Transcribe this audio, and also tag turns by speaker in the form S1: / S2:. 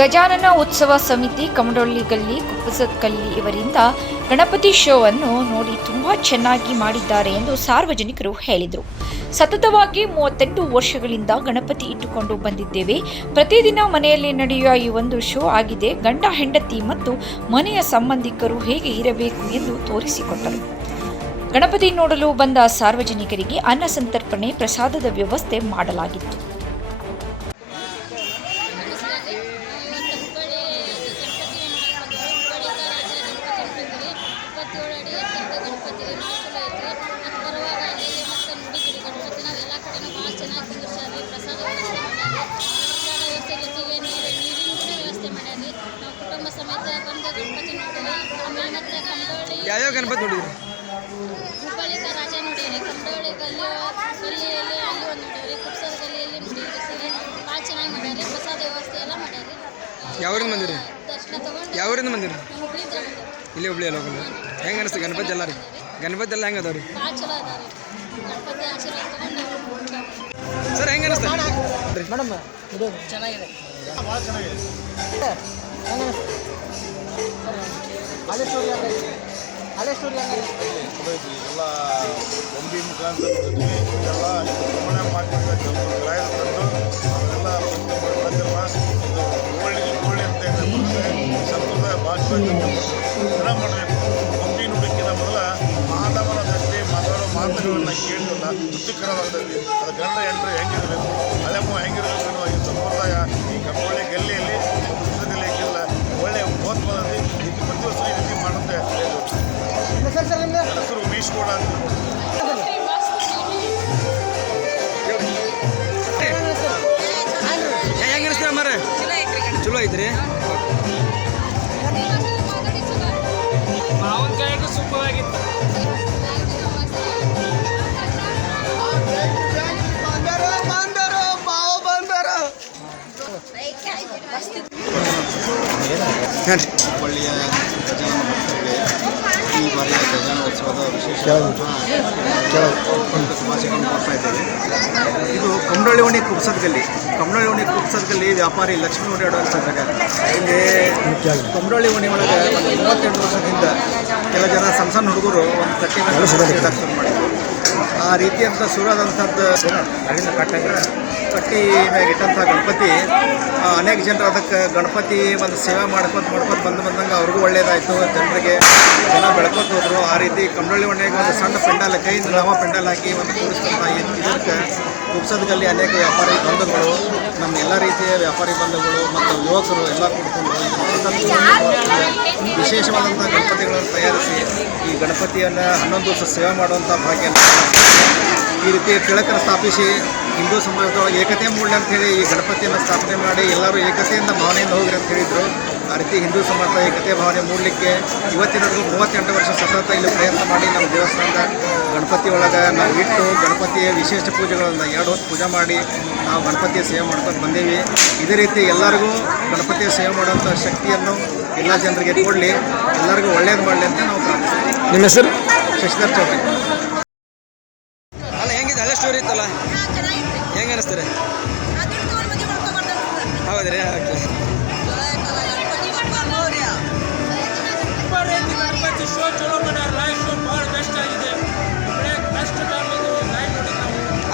S1: ಗಜಾನನ ಉತ್ಸವ ಸಮಿತಿ ಕಮಡೊಳ್ಳಿ ಗಲ್ಲಿ ಕುಪ್ಪಸದ ಗಲ್ಲಿ ಇವರಿಂದ ಗಣಪತಿ ಶೋ ಅನ್ನು ನೋಡಿ ತುಂಬಾ ಚೆನ್ನಾಗಿ ಮಾಡಿದ್ದಾರೆ ಎಂದು ಸಾರ್ವಜನಿಕರು ಹೇಳಿದರು. ಸತತವಾಗಿ ಮೂವತ್ತೆಂಟು ವರ್ಷಗಳಿಂದ ಗಣಪತಿ ಇಟ್ಟುಕೊಂಡು ಬಂದಿದ್ದೇವೆ. ಪ್ರತಿದಿನ ಮನೆಯಲ್ಲಿ ನಡೆಯುವ ಈ ಒಂದು ಶೋ ಆಗಿದೆ. ಗಂಡ, ಹೆಂಡತಿ ಮತ್ತು ಮನೆಯ ಸಂಬಂಧಿಕರು ಹೇಗೆ ಇರಬೇಕು ಎಂದು ತೋರಿಸಿಕೊಟ್ಟರು. ಗಣಪತಿ ನೋಡಲು ಬಂದ ಸಾರ್ವಜನಿಕರಿಗೆ ಅನ್ನ ಸಂತರ್ಪಣೆ, ಪ್ರಸಾದದ ವ್ಯವಸ್ಥೆ ಮಾಡಲಾಗಿತ್ತು
S2: ನಮಸ್ಕಾರ ಇವತ್ತು ಹುಬ್ಬಳ್ಳಿ ಗಣಪತಿ ನೋಡಕ್ಕೆ ಬಂದವರು ಹುಬ್ಬಳ್ಳಿ ರಾಜ ಗಣಪತಿ ನೋಡಿದ್ರಿ ಇಪ್ಪತ್ತೇಳು ಅಡಿ ಎತ್ತರದ ಗಣಪತಿ ಭಾಳ ಚಲೋ ಐತ್ರಿ ಮತ್ತು ಬರುವಾಗ ಅಲ್ಲಿ ಮತ್ತೆ ನೋಡಿದ್ರಿ ಗಣಪತಿ ನಾವು ಎಲ್ಲ ಕಡೆನೂ ಭಾಳ ಚೆನ್ನಾಗಿ ಕುಂದಿರ್ಸಾರಿ ಪ್ರಸಾದ ವ್ಯವಸ್ಥೆ ಮಾಡ್ಯಾರಿ ಪ್ರಸಾದ ವ್ಯವಸ್ಥೆ ಜೊತೆಗೆ ನೀರು ನೀರಿನ ಕೂಡ ವ್ಯವಸ್ಥೆ ಮಾಡ್ಯಾರಿ ನಾವು ಕುಟುಂಬ ಸಮೇತ ಬಂದು ಗಣಪತಿ ನೋಡಿರಿ ಆಮೇಲೆ ಮತ್ತೆ ಕಂಡೋಳಿ
S3: ಯಾವ್ಯಾವ ಗಣಪತಿ ನೋಡಿದ್ರಿ
S2: ಹುಬ್ಬಳ್ಳಿ ರಾಜ ನೋಡೀರಿ ಕಂಡೋಳಿ ಗಲ್ಲಿ ಗಲ್ಲಿಯಲ್ಲಿ ಅಲ್ಲಿ ಒಂದು ನೋಡೀರಿ ಕುಪ್ಸದ ಗಲ್ಲಿಯಲ್ಲಿ ನೋಡೀರಿ ಸರಿ ಭಾಳ ಚೆನ್ನಾಗಿ ಮಾಡ್ಯಾರಿ ಪ್ರಸಾದ ವ್ಯವಸ್ಥೆ ಗಣಪತಿ ನೋಡಿದ್ರಿ?
S3: ಯಾವ್ರಿಂದ ಬಂದಿರಿ? ಯಾವ್ರಿಂದ ಬಂದಿರಿ? ಇಲ್ಲಿ ಹುಬ್ಳಿ ಎಲ್ಲ ಹೋಗಲ್ಲ ಹೆಂಗೆ ಅನಿಸ್ತು ಗಣಪತಿ ಎಲ್ಲ ರೀ ಗಣಪತಿ ಎಲ್ಲ ಹೆಂಗೆ ಅದಾವ ರೀ? ಸರ್ ಹೆಂಗೆ ಅನಿಸ್ತು?
S4: ಮೇಡಮ್ ಇದು ಚೆನ್ನಾಗಿದೆ. ಹಳೆ ಸ್ಟೋರಿ
S5: ಎಲ್ಲ ಬೊಂಬಿ ಮುಖಾಂತರ ನೋಡಿದ್ವಿ ಗ್ರಾಹಕ ತಂದು ಅವೆಲ್ಲ ಬಂದಿರುವ ಇದು ಗೋಲ್ಡ್ ಗೋಲ್ಡ್ ಅಂತ ಭಾಷೆ ಜನ ಮಾಡಬೇಕು ಬೊಂಬಿ ನುಡಿಕಿನ ಮೊದಲ ಮಾನವನ ದೃಷ್ಟಿ ಮಾತಾಡೋ ಮಾತುಗಳನ್ನು ಕೇಳಿಲ್ಲ ತೃಪ್ತಿಕರವಾಗದಲ್ಲಿ ಅದು ಗಂಡ ಹೆಂಡ್ರೆ ಹೆಂಗಿರಬೇಕು ಅಲೆಮ್ಮ ಹೆಂಗಿರಬೇಕು ಹೆಸರು ಉಮೇಶ್ ಗೌಡ ಅಂತ
S3: ಹೆಂಗೆ ಅನಿಸ್ತೀರ ಅಮ್ಮಾರ ಚಲೋ ಐತ್ರಿ
S2: ಮಾವಿನಕಾಯಿಗೂ ಸೂಪರಾಗಿತ್ತು
S3: ಹಾಂ ರೀ
S6: ಹುಬ್ಬಳ್ಳಿಯ ಗಜಾನನ ಭಕ್ತರಿಗೆ ಈ ಬಾರಿಯ ಗಜಾನೋತ್ಸವದ ವಿಶೇಷ ಶುಭಾಶಯಗಳನ್ನು ಕೊಡ್ತಾ ಇದ್ದೇವೆ ಇದು ಕಮಡಳ್ಳಿ ಓಣಿ ಕುಬ್ಸದ ಗಲ್ಲಿ ಕಮಡಳ್ಳಿ ಓಣಿ ಕುಬ್ಸದ ವ್ಯಾಪಾರಿ ಲಕ್ಷ್ಮೀ ಓಡಾಡುವಂಥ ಜಾಗ ಇಲ್ಲಿ ಕಮಡಳ್ಳಿ ಓಣಿ ಒಳಗೆ ಒಂದು ಮೂವತ್ತೆಂಟು ವರ್ಷದಿಂದ ಕೆಲ ಜನ ಸಣ್ಣ ಸಣ್ಣ ಹುಡುಗರು ಒಂದು ತಟ್ಟೆ ಮಾಡಿದ್ರು ಆ ರೀತಿಯಂಥ ಅಂತ ಅಲ್ಲಿಂದ ಕಟ್ಟಂಗ ಕಟ್ಟಿ ಮ್ಯಾಗ ಇಟ್ಟಂಥ ಗಣಪತಿ ಅನೇಕ ಜನರು ಅದಕ್ಕೆ ಗಣಪತಿ ಒಂದು ಸೇವೆ ಮಾಡ್ಕೊತ ಮಾಡ್ಕೊತ ಬಂದು ಬಂದಂಗೆ ಅವ್ರಿಗೂ ಒಳ್ಳೇದಾಯಿತು. ಜನರಿಗೆ ಜನ ಬೆಳ್ಕೊತ ಹೋದರು. ಆ ರೀತಿ ಕಮಡಳ್ಳಿ ಒಣ್ಣೆಗೆ ಒಂದು ಸಣ್ಣ ಪೆಂಡಾಲ್, ಕೈಯಿಂದ ನಾವ ಪೆಂಡಾಲ್ ಹಾಕಿ ಒಂದು ಕೂಡಿಸ್ಕೊಂತ ಇದಕ್ಕೆ ಕುಬ್ಸದಲ್ಲಿ ಅನೇಕ ವ್ಯಾಪಾರಿ ಬಂಧುಗಳು, ನಮ್ಮ ಎಲ್ಲ ರೀತಿಯ ವ್ಯಾಪಾರಿ ಬಂಧುಗಳು, ಮತ್ತು ಯುವಕರು ಎಲ್ಲ ಕೂಡ್ಕೊಂಡು ವಿಶೇಷವಾದಂಥ ಗಣಪತಿಗಳನ್ನು ತಯಾರಿಸಿ ಈ ಗಣಪತಿಯನ್ನು ಹನ್ನೊಂದು ವರ್ಷ ಸೇವೆ ಮಾಡುವಂಥ ಭಾಗ್ಯ ಈ ರೀತಿ ತಿಳಕರು ಸ್ಥಾಪಿಸಿ ಹಿಂದೂ ಸಮಾಜದೊಳಗೆ ಏಕತೆ ಮೂಡಲಿ ಅಂತ ಹೇಳಿ ಈ ಗಣಪತಿಯನ್ನು ಸ್ಥಾಪನೆ ಮಾಡಿ ಎಲ್ಲರೂ ಏಕತೆಯಿಂದ ಭಾವನೆಯಿಂದ ಹೋಗ್ರಿ ಅಂತ ಹೇಳಿದರು. ಆ ರೀತಿ ಹಿಂದೂ ಸಮಾಜದ ಏಕತೆ ಭಾವನೆ ಮೂಡಲಿಕ್ಕೆ ಇವತ್ತಿನವರೆಗೂ ಮೂವತ್ತೆಂಟು ವರ್ಷ ಸತತ ಇಲ್ಲಿ ಪ್ರಯತ್ನ ಮಾಡಿ ನಮ್ಮ ದೇವಸ್ಥಾನದ ಗಣಪತಿ ಒಳಗೆ ನಾವು ಇಟ್ಟು ಗಣಪತಿಯ ವಿಶೇಷ ಪೂಜೆಗಳನ್ನು ಎರಡು ಹೊತ್ತು ಪೂಜೆ ಮಾಡಿ ನಾವು ಗಣಪತಿಯ ಸೇವೆ ಮಾಡ್ಕೊಂಡು ಬಂದೀವಿ. ಇದೇ ರೀತಿ ಎಲ್ಲರಿಗೂ ಗಣಪತಿಯ ಸೇವೆ ಮಾಡುವಂಥ ಶಕ್ತಿಯನ್ನು ಎಲ್ಲ ಜನರಿಗೆ ಕೊಡಲಿ. ಎಲ್ಲರಿಗೂ ಒಳ್ಳೇದು ಮಾಡಲಿ ಅಂತ ನಾವು ಪ್ರಾರ್ಥಿಸ್ತೀವಿ.
S3: ನಿಮ್ಮ ಹೆಸರು?
S6: ಶಶಿಧರ್ ಚೌಧರಿ
S3: ಅಲ್ಲ ಹೆಂಗಿದೆ? ಅದೇ ಸ್ಟೋರಿ ಇತ್ತಲ್ಲ? ಹೆಂಗೆ ಅನಿಸ್ತಾರೆ ಹೌದ್ರಿ ಓಕೆ.
S4: ಗಣಪತಿ ಶೋ ಚಲೋ ಮಾಡಿ